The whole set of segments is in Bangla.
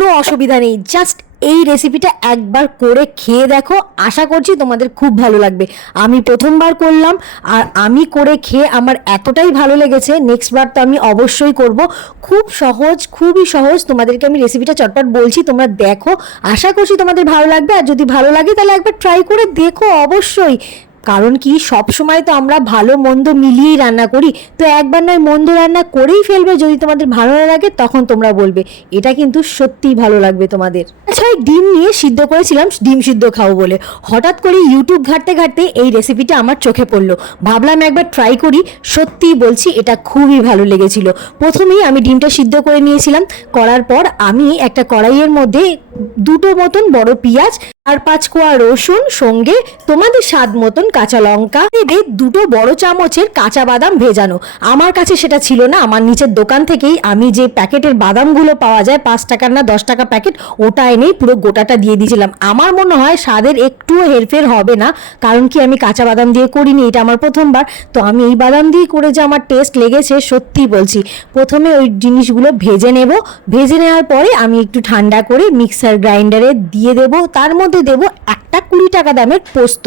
কোনো অসুবিধা নেই। জাস্ট এই রেসিপিটা একবার করে খেয়ে দেখো। আশা করছি তোমাদের খুব ভালো লাগবে। আমি প্রথমবার করলাম আর আমি করে খেয়ে আমার এতটাই ভালো লেগেছে। নেক্সট বার তো আমি অবশ্যই করব। খুব সহজ, খুবই সহজ তোমাদেরকে আমি রেসিপিটা চটপট বলছি। তোমরা দেখো। আশা করছি তোমাদের ভালো লাগবে। আর যদি ভালো লাগে তাহলে একবার ট্রাই করে দেখো অবশ্যই। কারণ কি সব সময় তো আমরা ভালো, মন্দ মিলিয়েই রান্না করি। তো একবার নয় মন্দ রান্না করেই ফেলবে, যদি তোমাদের ভালো না লাগে তখন তোমরা বলবে। এটা কিন্তু সত্যিই ভালো লাগবে তোমাদের। আচ্ছা ডিম নিয়ে সিদ্ধ করেছিলাম, ডিম সিদ্ধ খাব বলে। হঠাৎ করে ইউটিউব ঘাটতে ঘাটতে এই রেসিপিটা আমার চোখে পড়ল। ভাবলাম একবার ট্রাই করি, সত্যিই বলছি এটা খুবই ভালো লেগেছিল। প্রথমেই আমি ডিমটা সিদ্ধ করে নিয়েছিলাম, করার পর আমি একটা কড়াইয়ের মধ্যে দুটো মতন বড় পেঁয়াজ আর পাঁচ কোয়া রসুন, সঙ্গে তোমাদের স্বাদ মতন কাঁচা লঙ্কা দেবে দুটো বড় চামচের কাঁচা বাদাম ভেজানো। আমার কাছে সেটা ছিল না, আমার নিচের দোকান থেকেই আমি যে প্যাকেটের বাদামগুলো পাওয়া যায়, পাঁচ টাকার না দশ টাকা প্যাকেট, ওটা এনেই পুরো গোটাটা দিয়ে দিয়েছিলাম। আমার মনে হয় স্বাদের একটুও হেরফের হবে না, কারণ কি আমি কাঁচা বাদাম দিয়ে করিনি, এটা আমার প্রথমবার। তো আমি এই বাদাম দিয়ে করে যে আমার টেস্ট লেগেছে সত্যি বলছি। প্রথমে ওই জিনিসগুলো ভেজে নেব, ভেজে নেওয়ার পরে আমি একটু ঠান্ডা করে মিক্সার গ্রাইন্ডারে দিয়ে দেব, তার মধ্যে দেব একটা কুড়ি টাকা দামের পোস্ত।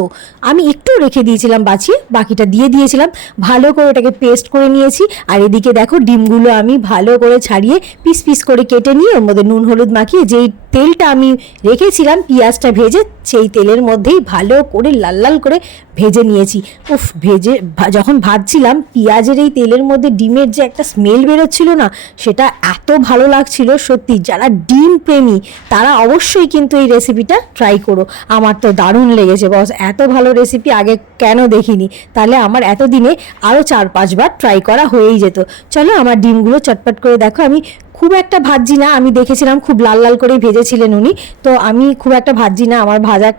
আমি একটু রেখে দিয়েছিলাম বাঁচিয়ে, বাকিটা দিয়ে দিয়েছিলাম। ভালো করে ওটাকে পেস্ট করে নিয়েছি। আর এদিকে দেখো ডিমগুলো আমি ভালো করে ছাড়িয়ে পিস পিস করে কেটে নিয়ে ওর মধ্যে নুন, হলুদ মাখিয়ে যেই তেলটা আমি রেখেছিলাম, পেঁয়াজটা ভেজে সেই তেলের মধ্যেই ভালো করে লাল লাল করে ভেজে নিয়েছি। উফ, ভেজে যখন ভাজছিলাম, পেঁয়াজের এই তেলের মধ্যে ডিমের যে একটা স্মেল বেরোচ্ছিল না, সেটা এত ভালো লাগছিল সত্যি। যারা ডিম প্রেমী, তারা অবশ্যই কিন্তু এই রেসিপিটা ট্রাই করো। আমার তো দারুণ লেগেছে বস এত ভালো রেসিপি আগে কেন দেখিনি? তাহলে আমার এতদিনে আরও চার পাঁচবার ট্রাই করা হয়েই যেত। চলো আমার ডিমগুলো চটপট করে দেখো, আমি খুব একটা ভাজছি না, আমি দেখেছিলাম খুব লাল লাল করেই ভেজেছিলেন উনি। তো আমি খুব একটা ভাজছি না, আমার ভাজা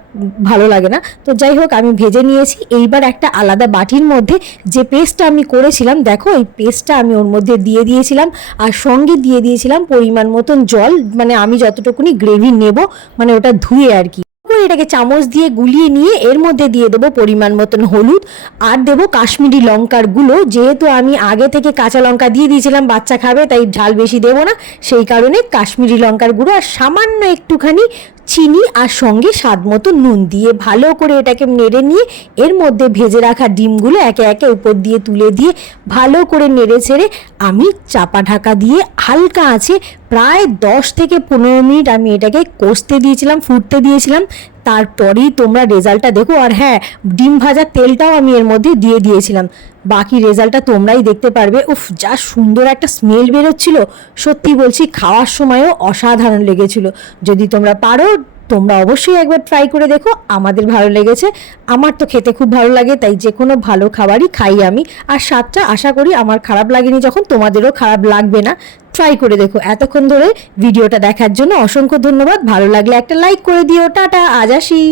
ভালো লাগে না। তো যাই হোক, আমি ভেজে নিয়েছি। এইবার একটা আলাদা বাটির মধ্যে যে পেস্টটা আমি করেছিলাম, দেখো এই পেস্টটা আমি ওর মধ্যে দিয়ে দিয়েছিলাম আর সঙ্গে দিয়ে দিয়েছিলাম পরিমাণ মতন জল মানে আমি যতটুকুনি গ্রেভি নেব মানে ওটা ধুয়ে আর কি। করে এটাকে চামচ দিয়ে গুলিয়ে নিয়ে এর মধ্যে দিয়ে দেবো পরিমাণ মতন হলুদ। আর দেব কাশ্মীরি লঙ্কারগুলো যেহেতু আমি আগে থেকে কাঁচা লঙ্কা দিয়ে দিয়েছিলাম, বাচ্চা খাবে, তাই ঝাল বেশি দেবো না। সেই কারণে কাশ্মীরি লঙ্কার গুঁড়ো আর সামান্য একটুখানি চিনি আর সঙ্গে স্বাদ মতো নুন দিয়ে ভালো করে এটাকে নেড়ে নিয়ে এর মধ্যে ভেজে রাখা ডিমগুলো একে একে উপর দিয়ে তুলে দিয়ে ভালো করে নেড়ে ছেড়ে আমি চাপা ঢাকা দিয়ে হালকা আছে প্রায় দশ থেকে পনেরো মিনিট আমি এটাকে কষতে দিয়েছিলাম, ফুটতে দিয়েছিলাম। তারপরেই তোমরা রেজাল্টটা দেখো। আর হ্যাঁ ডিম ভাজার তেলটাও আমি এর মধ্যে দিয়ে দিয়েছিলাম। বাকি রেজাল্টটা তোমরাই দেখতে পারবে। উফ, যা সুন্দর একটা স্মেল বেরোচ্ছিল। সত্যি বলছি, খাওয়ার সময়ও অসাধারণ লেগেছিল। যদি তোমরা পারো তোমরা অবশ্যই একবার ট্রাই করে দেখো, আমাদের ভালো লেগেছে। আমার তো খেতে খুব ভালো লাগে, তাই যে কোনো ভালো খাবারই খাই আমি। আর স্বাদটা আশা করি আমার খারাপ লাগেনি যখন, তোমাদেরও খারাপ লাগবে না। ট্রাই করে দেখো, এতক্ষণ ধরে ভিডিওটা দেখার জন্য অসংখ্য ধন্যবাদ। ভালো লাগলে একটা লাইক করে দিও। টাটা, আজ আসি।